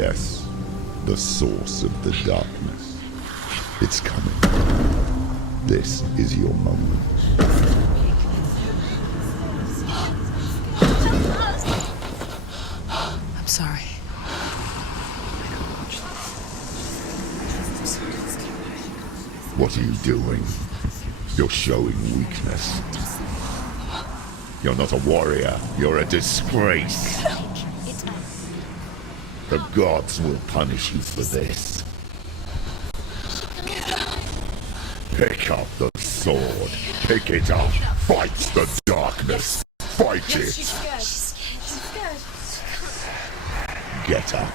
Yes, the source of the darkness. It's coming. This is your moment. I'm sorry. What are you doing? You're showing weakness. You're not a warrior. You're a disgrace. The gods will punish you for this. Pick up the sword. Pick it up. Fight the darkness. Fight it. She's scared. Get up.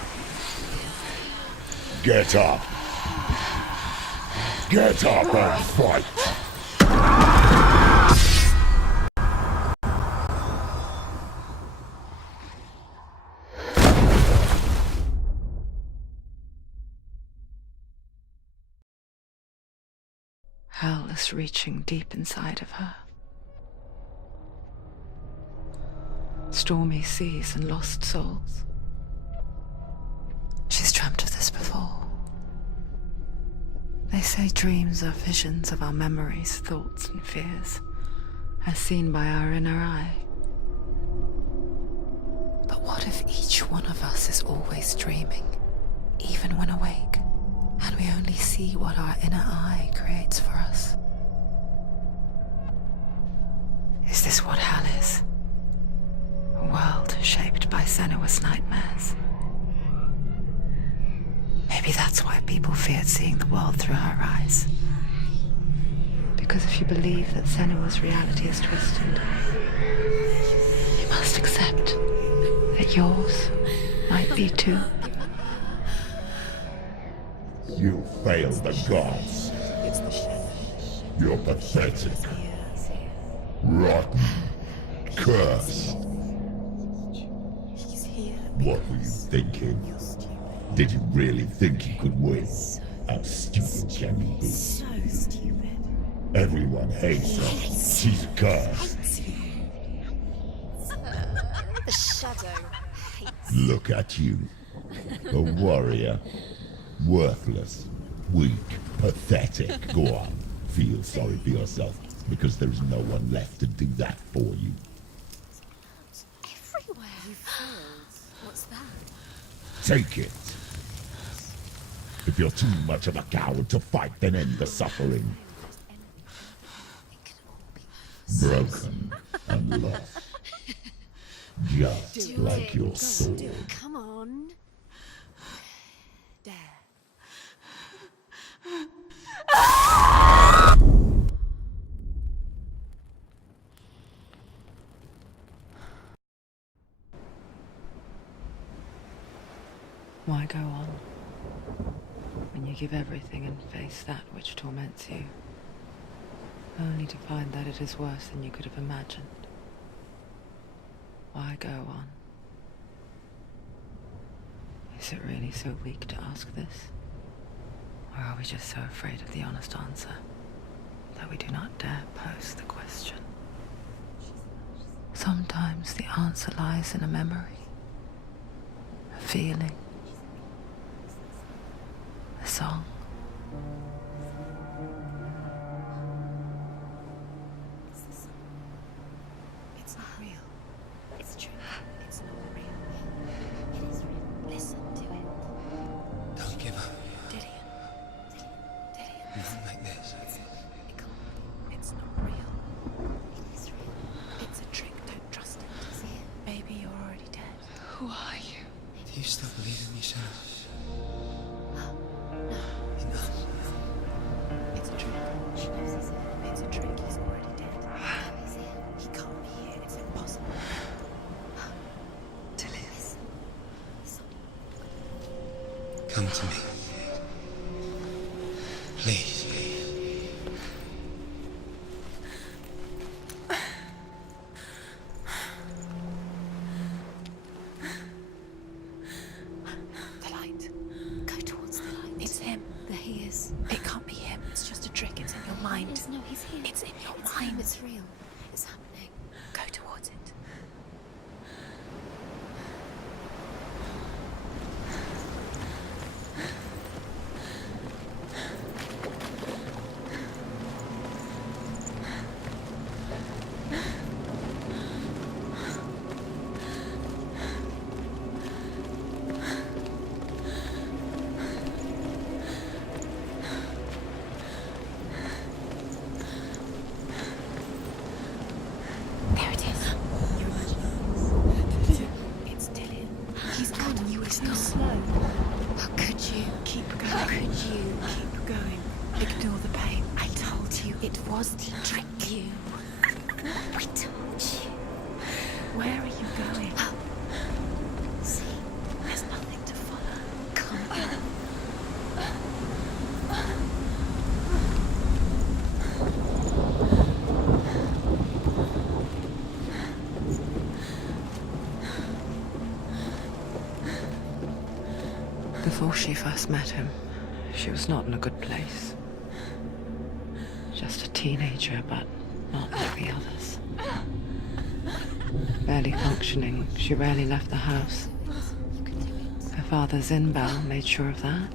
Get up. Get up and fight. Hell is reaching deep inside of her. Stormy seas and lost souls. She's dreamt of this before. They say dreams are visions of our memories, thoughts and fears, as seen by our inner eye. But what if each one of us is always dreaming, even when awake, and we only see what our inner eye creates for us? Is this what hell is? A world shaped by Senua's nightmares. Maybe that's why people feared seeing the world through her eyes. Because if you believe that Senua's reality is twisted, you must accept that yours might be too. You failed the gods. You're pathetic. Rotten. Cursed. What were you thinking? Did you really think you could win? How stupid can you be? So stupid. Everyone hates her. She's cursed. The shadow hates. Look at you. A warrior. Worthless. Weak. Pathetic. Go on. Feel sorry for yourself, because there's no one left to do that for you. Everywhere. You failed. What's that? Take it. If you're too much of a coward to fight, then end the suffering. Broken and lost. Just like your sword. Come on. Dare. Why go on when you give everything and face that which torments you, only to find that it is worse than you could have imagined? Why go on? Is it really so weak to ask this? Or are we just so afraid of the honest answer that we do not dare pose the question? Sometimes the answer lies in a memory, a feeling, a song. It's not real. It's true. It's not real. It is real. Listen to it. Don't give up. Gideon. Gideon. Not like this. It can't be. It's not real. It is real. It's a trick. Don't trust it. Baby, you're already dead. Who are you? Do you still believe in yourself? No. Enough. It's a trick. It's a trick. He's already dead. He can't be here. It's impossible. Tillis. Come to me. Please. The light. Go towards the light. It's him. There he is. It can't be him. It's just a trick. It's in your mind. No, he's here. It's in your mind. It's real. It's happening. Go towards it. could you keep going? Ignore the pain. I told you it was to trick you. We told you. Where are you going? Up. See, there's nothing to follow. Come on. Before she first met him, she was not in a good place. Just a teenager, but not like the others. Barely functioning, she rarely left the house. Her father's in-bow made sure of that.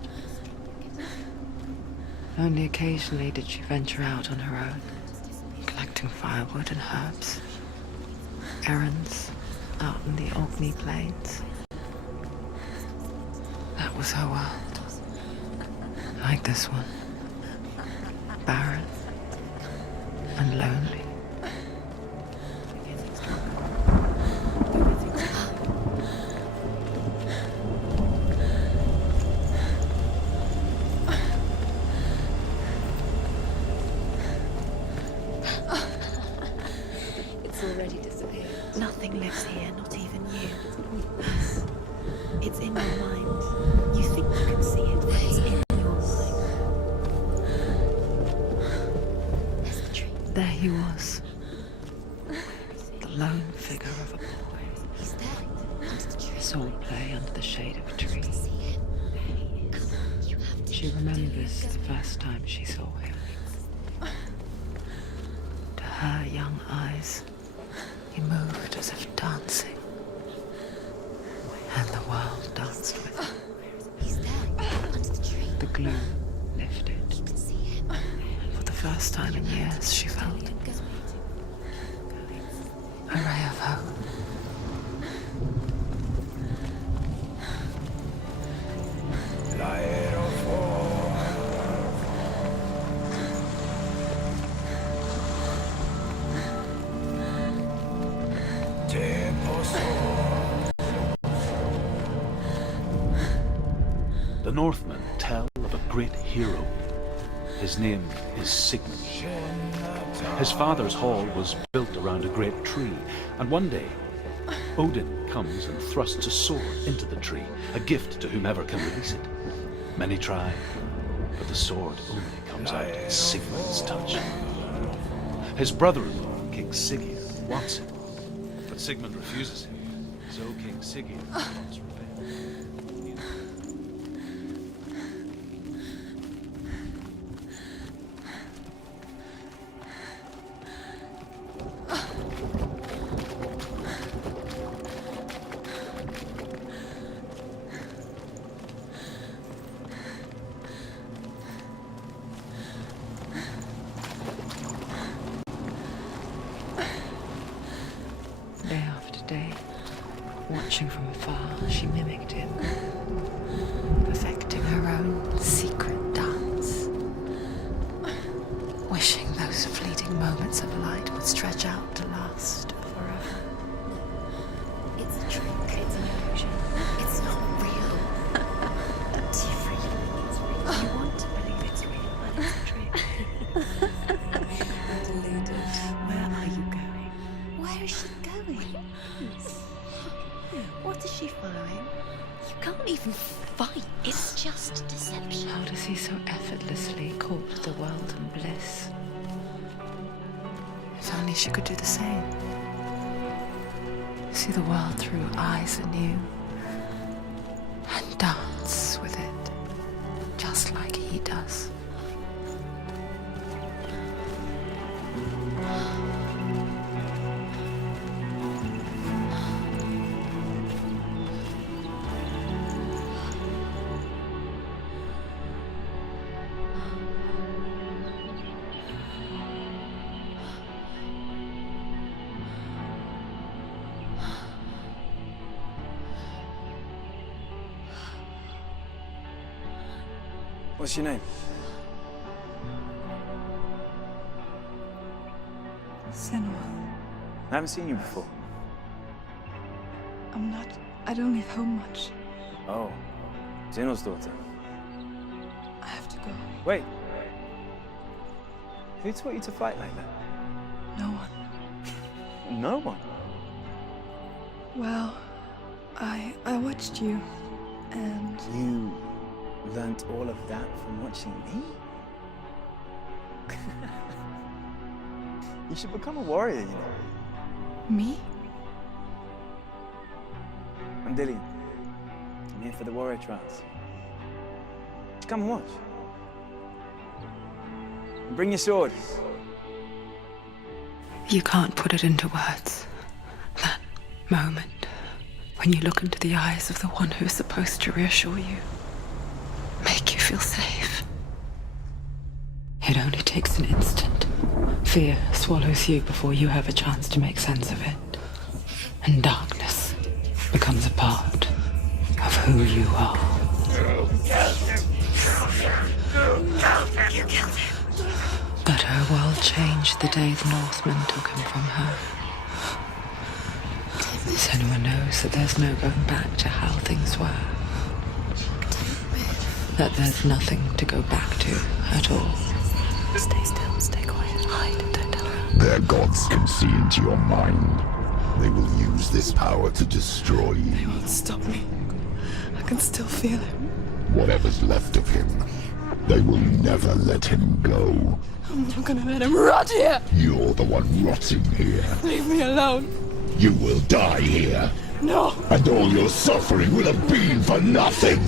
Only occasionally did she venture out on her own, collecting firewood and herbs. Errands out in the Orkney Plains. That was her world. Like this one. Barren and lonely. It's already disappeared. Nothing lives here, not even you. It's in your mind. You think you can see it, but it's in your mind. There's the tree. There he was. The lone figure of a boy. He's there. Under the tree. Sword play under the shade of a tree. See him. Come on, you have to. She remembers the first time she saw him. To her young eyes, he moved as if dancing. And the world danced with him. He's there. Under the tree. The gloom lifted. You can see him. And for the first time in years, she felt a ray of hope. The Northmen tell of a great hero. His name is Sigmund. His father's hall was built around a great tree, and one day Odin comes and thrusts a sword into the tree, a gift to whomever can release it. Many try, but the sword only comes out at Sigmund's touch. His brother-in-law, King Siggeir, wants it, but Sigmund refuses him, so King Siggeir wants revenge. Day after day, watching from afar, she mimicked him, perfecting her own secret dance, wishing those fleeting moments of light would stretch out to last forever. It's a trick. It's an illusion. It's not real. Don't you freak? It's real. You want to believe it's real, but it's a trick. I'm deluded. Where are you going? Where is she going? What is she following? You can't even fight. It's just deception. How does he so effortlessly court the world and bliss? If only she could do the same. See the world through eyes anew and dance with it, just like he does. What's your name? Senua. I haven't seen you before. I don't leave home much. Oh, Zeno's daughter. I Wait. Who taught you to fight like that? No one. No one. Well, I watched you, and You learnt all of that from watching me? You should become a warrior, you know. me? I'm Dillian. I'm here for the warrior trials. Come and watch. And bring your sword. You can't put it into words. That moment when you look into the eyes of the one who is supposed to reassure you, make you feel safe. It only takes an instant. Fear swallows you before you have a chance to make sense of it. And darkness becomes a part of who you are. But her world changed the day the Northmen took him from her. Senua knows that there's no going back to how things were. That there's nothing to go back to at all. Stay still, stay quiet, hide, don't tell her. Their gods can see into your mind. They will use this power to destroy They you. won't stop me. I can still feel him. Whatever's left of him, they will never let him go. I'm not gonna let him rot here! You're the one rotting here. Leave me alone! You will die here. No! And all your suffering will have been for nothing.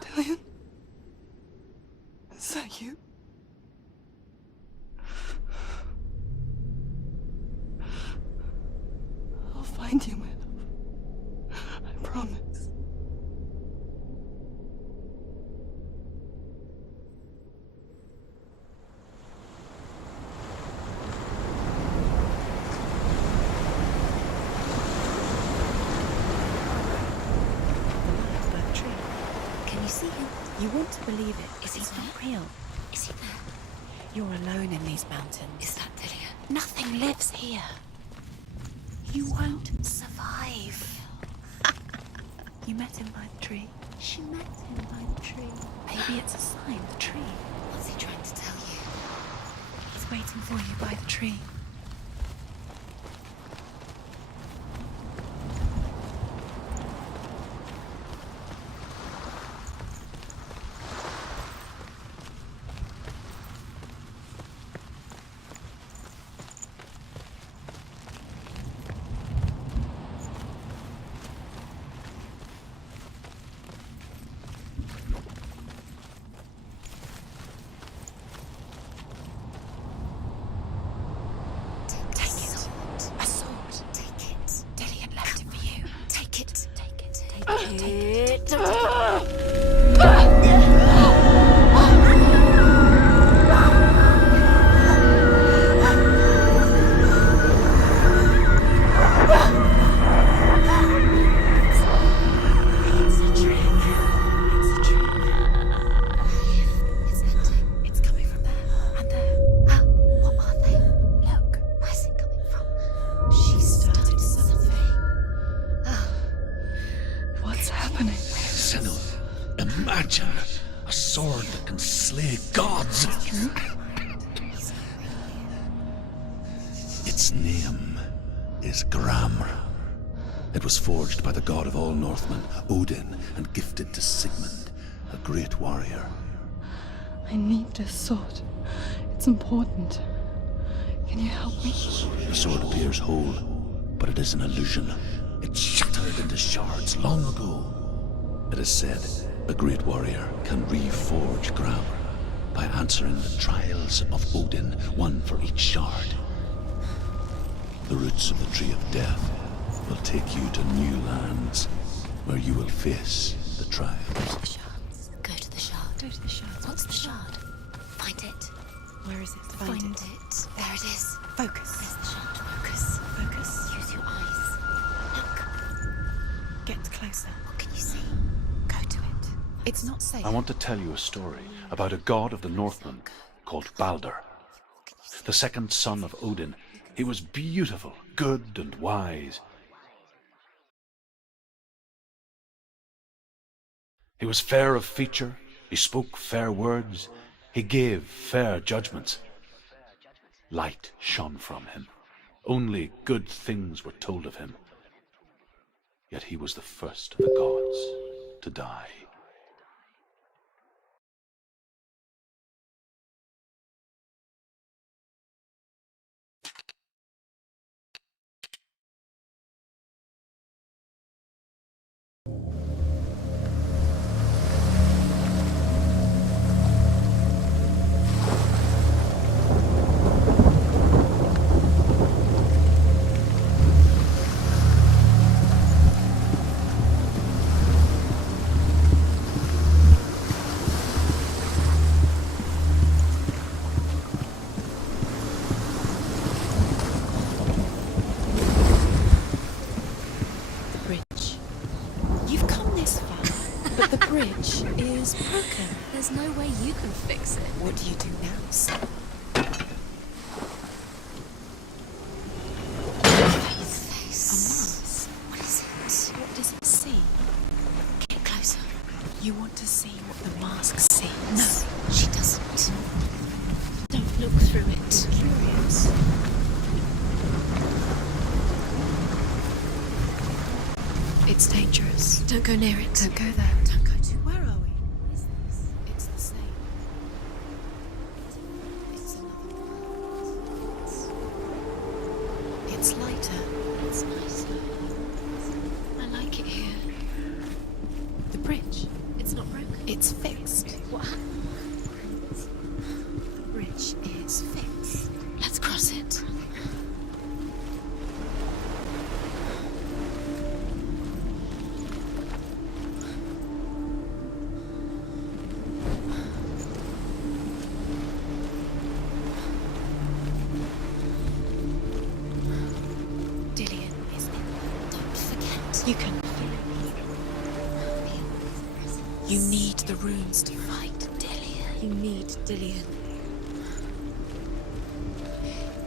Dillian? Is that you? I'll find you, my love. I promise. By the tree. Can you see him? You want to believe it. Is he not real? Is he there? You're alone in these mountains. Is that Dillian? Nothing lives here. You won't survive. You met him by the tree. She met him by the tree. Maybe it's a sign, the tree. What's he trying to tell you? He's waiting for you by the tree. Take it. A sword. Take it. Dillian left it for you. Take it. Take it. Take it. It's a trick. It's a trick. It's ending. It's coming from there and there. Oh, what are they? Look, where's it coming from? She started something. Oh, What's happening? Senua, imagine a sword that can slay gods. Its name is Gramr. It was forged by the god of all Northmen, Odin, and gifted to Sigmund, a great warrior. I need this sword. It's important. Can you help me? The sword appears whole, but it is an illusion. It shattered into shards long ago. It is said a great warrior can reforge Gramr by answering the trials of Odin, one for each shard. The roots of the Tree of Death will take you to new lands where you will face the trials. the shards. Go to the shard. Go to the shards. What's the shard? Find it. Where is it? Find it. There it is. Focus. There's the shard. Focus. Focus. Use your eyes. Look. Get closer. What can you see? Go to it. It's not safe. I want to tell you a story about a god of the Northmen called Balder. The second son of Odin, He was beautiful, good, and wise. He was fair of feature, he spoke fair words, he gave fair judgments. Light shone from him. Only good things were told of him. Yet he was the first of the gods to die. bridge is broken. There's no way you can fix it. What do you do now, sir? Face. A mask. What is it? What does it see? Get closer. You want to see what the mask sees? No, she doesn't. Don't look through it. I'm curious. It's dangerous. Don't go near it. Don't go there. Don't go to. Where are we? What is this? It's the same. It's another world. It's lighter. It's nicer. I like it here. The bridge. It's not broken. It's fixed. What happened? The bridge is fixed. Let's cross it. You can feel it. You need the runes to fight Dillian. You need Dillian.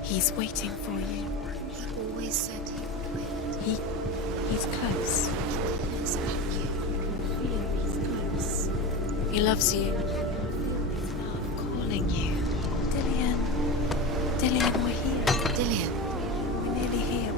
He's waiting for you. He always said he would wait. He's close. He cares about you. I feel he's close. He loves you. I feel his love calling you. Dillian. Dillian, we're here. Dillian. We're nearly here.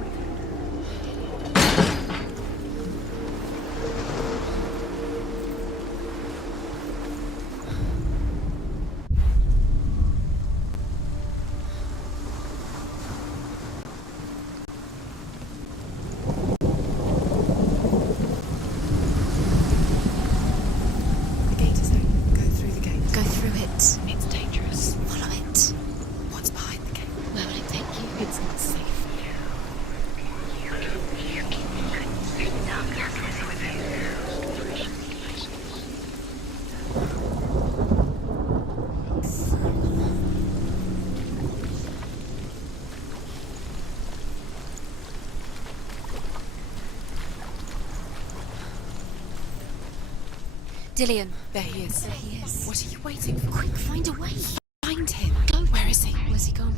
Dillian, there he is. There he is. What are you waiting for? Quick, find a way. Find him. Go. Where is he? Where's he gone?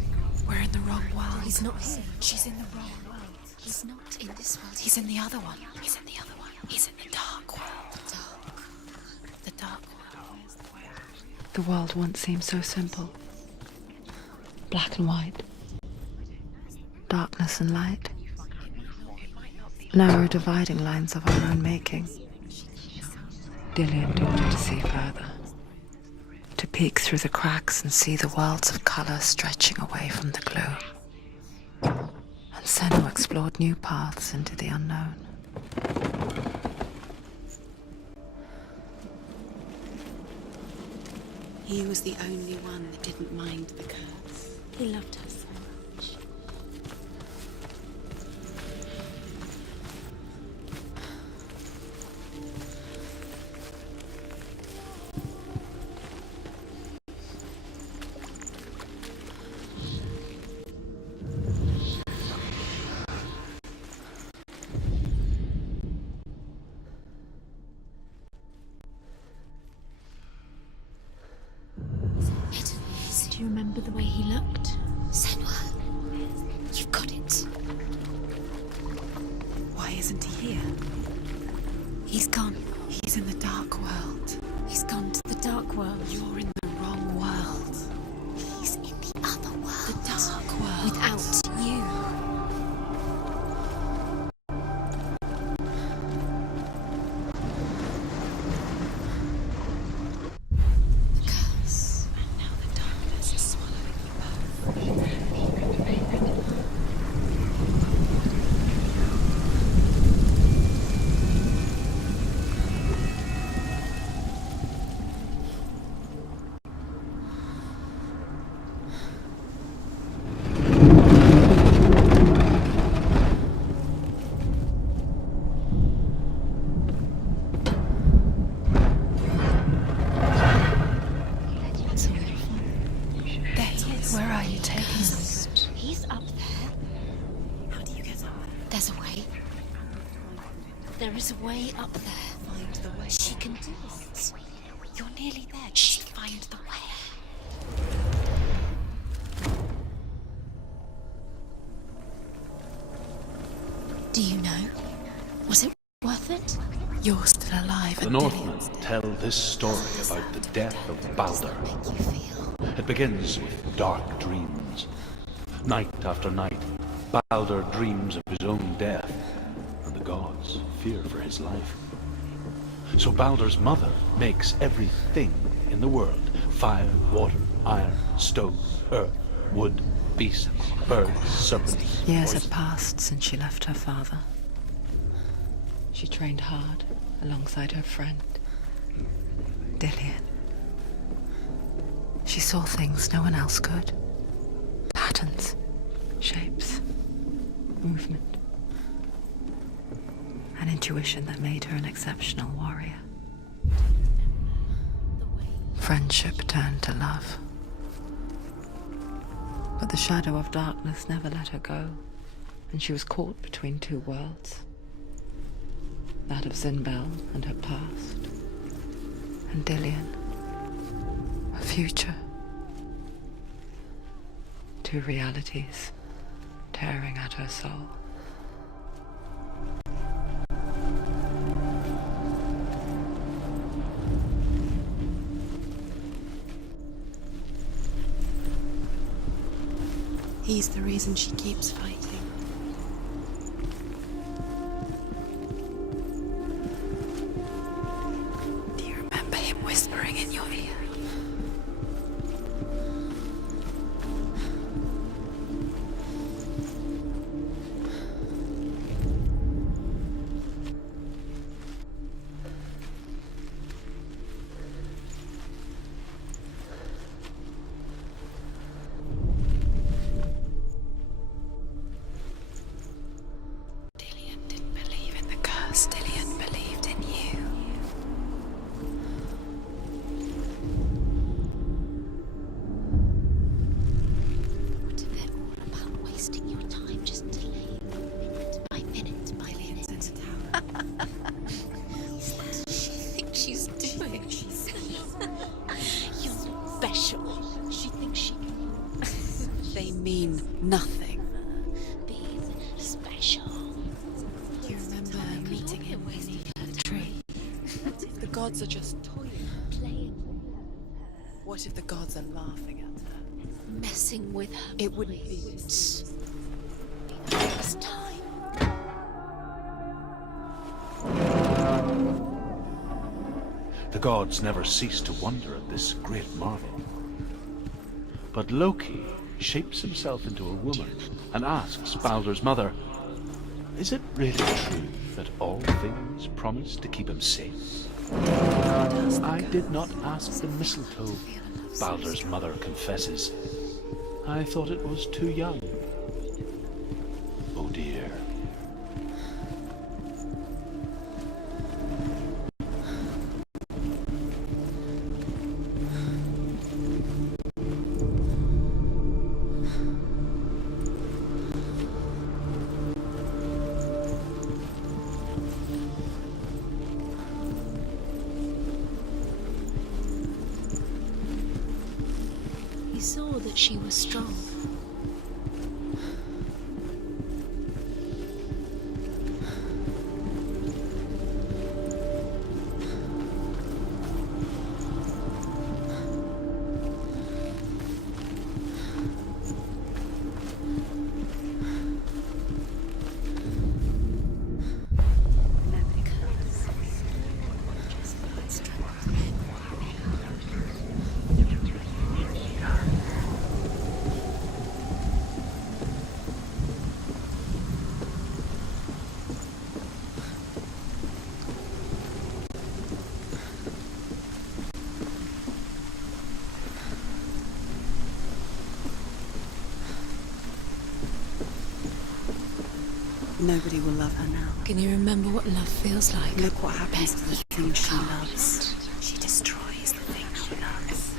We're in the wrong world. He's not here. She's in the wrong world. He's not in this world. He's in the other one. He's in the other one. He's in the dark world. The dark world. The world once seemed so simple. Black and white. Darkness and light. Narrow dividing lines of our own making. Dillian wanted to see further. To peek through the cracks and see the worlds of colour stretching away from the gloom. And Senna explored new paths into the unknown. He was the only one that didn't mind the curse. He loved her so much. Do you remember the way he looked? So isn't he here? He's gone. He's in the dark world. He's gone to the dark world. You're in the wrong world. He's in the other world. The dark world. Without you. The curse. And now the darkness is swallowing you both. Where are you taking us? He's up there. How do you get up there? There's a way. There is a way up there. Find the way. She can do it. You're nearly there. Just find the way. Do you know? Was it worth it? You're still alive. The Northmen tell this story about the death of Balder. Make you feel. It begins with dark dreams. Night after night, Balder dreams of his own death, and the gods fear for his life. So Balder's mother makes everything in the world: fire, water, iron, stone, earth, wood, beasts, birds, serpents. Years had passed since she left her father. She trained hard alongside her friend, Dillian. She saw things no one else could. Patterns, shapes, movement. An intuition that made her an exceptional warrior. Friendship turned to love. But the shadow of darkness never let her go, and she was caught between two worlds. That of Zinbel and her past, and Dillian, her future. Two realities tearing at her soul. He's the reason she keeps fighting. Do you remember him whispering in your ear? Dillian believed in you. What if they're all about wasting your time just delaying minute by minute by minute in the tower? What does she think she's doing? You're special. She thinks she can. They mean nothing. Being special. You remember meeting him beneath the tree? What if the gods are just toying, playing with her? What if the gods are laughing at her? Messing with her. It wouldn't be this. Be the first time. The gods never cease to wonder at this great marvel. But Loki shapes himself into a woman and asks Balder's mother, "Is it really true that all things promise to keep him safe?" "I did not ask the mistletoe," Balder's mother confesses. "I thought it was too young." Oh dear. He saw that she was strong. Nobody will love her now. Can you remember what love feels like? Look what happens to the things she Can't. loves. She destroys the thing she loves.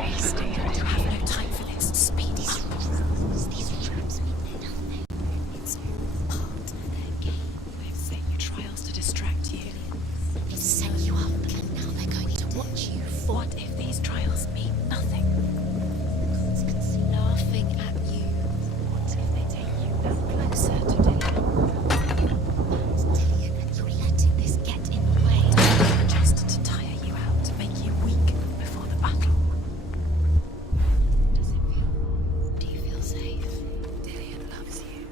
Wasted. I have no time for this. Speed. These traps mean nothing. It's all part of their game. They've set you trials to distract you. They've set you up, and now they're going to watch you. What if these trials mean nothing? Constantly laughing at you. What if they take you no closer to Dillian? Dillian, and you're letting this get in the way. Just to tire you out, to make you weak before the battle. Does it feel? Do you feel safe? Dillian loves you.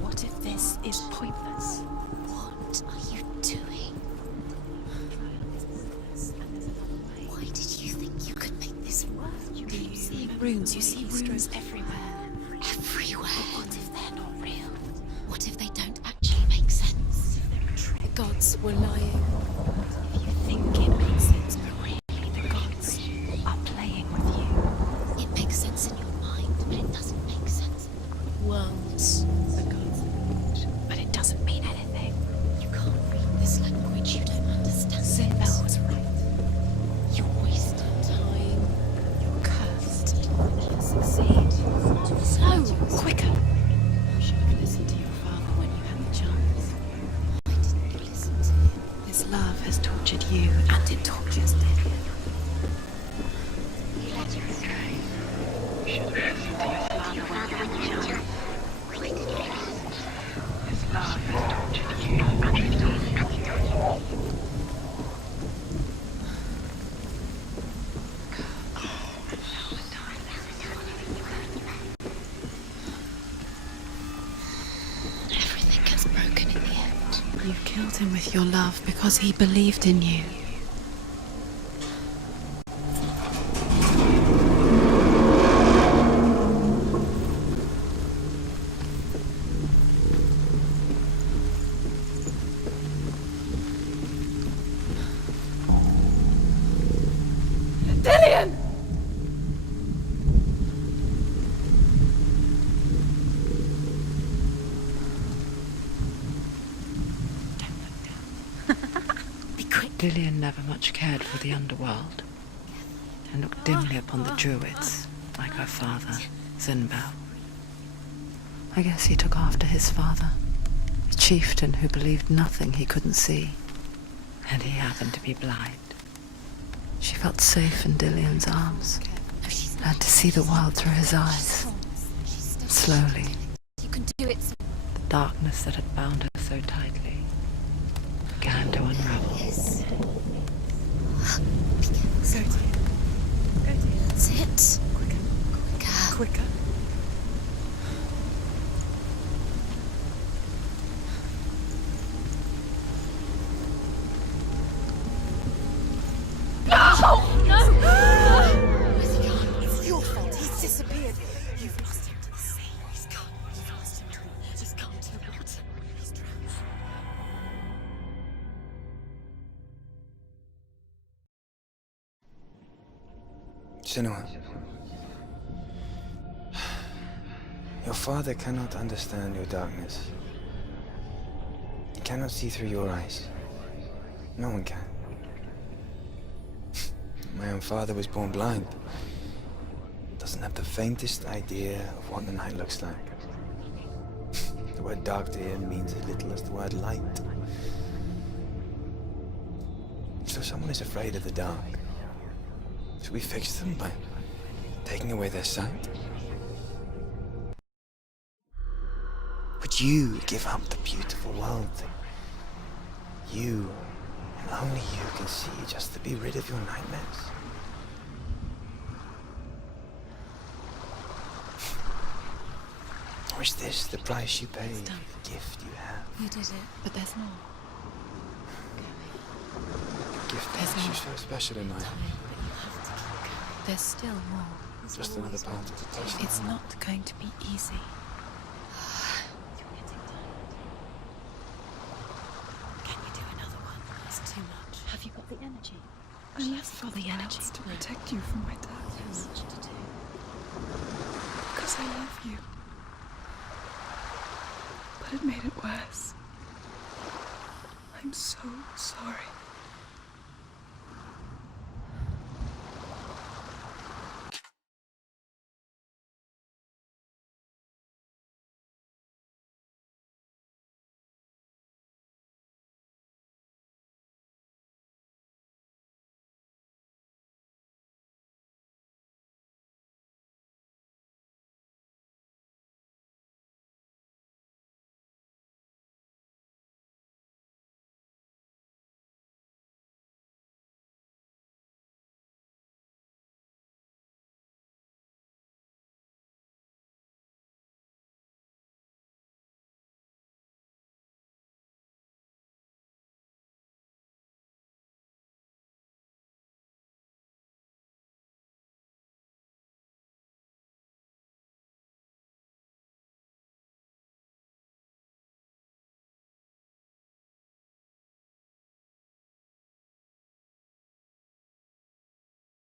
What if this is pointless? What are you doing? Why did you think you could make this work? You keep seeing runes. You see runes everywhere. Everywhere? But what if they're not real? What if they don't actually make sense? The gods were lying. If you think it makes sense, but really the gods are playing with you. It makes sense in your mind, but it doesn't make sense in the worlds. The gods, but it doesn't mean anything. You can't read this language. You don't understand. Sinbel was right. You're wasting time. You're cursed. You'll never succeed. Slow, quicker. You should have listened to your father when you had the chance. Why didn't you listen to him? His love has tortured you, and it tortures Dillian. He led you astray. You should have listened to your father when you had the chance. Why didn't you listen? His love has tortured you, and it tortures you. Everything gets broken in the end. You killed him with your love because he believed in you. Dillian! Be quick. Dillian never much cared for the underworld, and looked dimly upon the druids, like her father, Sinbel. I guess he took after his father, a chieftain who believed nothing he couldn't see, and he happened to be blind. She felt safe in Dillian's arms, and to see the world through his eyes. Slowly, You can do it. the darkness that had bound her so tightly began to unravel. Yes. Go, dear. Go, dear. That's it. Quicker. Quicker. Quicker. Where's he gone? It's your fault. He's disappeared. You've lost him to the sea. He's gone. You've lost him to the water. He's gone to the water. He's drowned. Senua, your father cannot understand your darkness. He cannot see through your eyes. No one can. My own father was born blind. Doesn't have the faintest idea of what the night looks like. The word dark to him means as little as the word light. So someone is afraid of the dark. Should we fix them by taking away their sight? Would you give up the beautiful world that you and only you can see just to be rid of your nightmares? Or is this the price you pay for the gift you have? You did it, but there's more. The gift that makes you so special in my eyes. There's still more. Just another part of the taste. It's not going to be easy. energy. I left for the else to protect you from my darkness. So much to do. Because I love you. But it made it worse. I'm so sorry.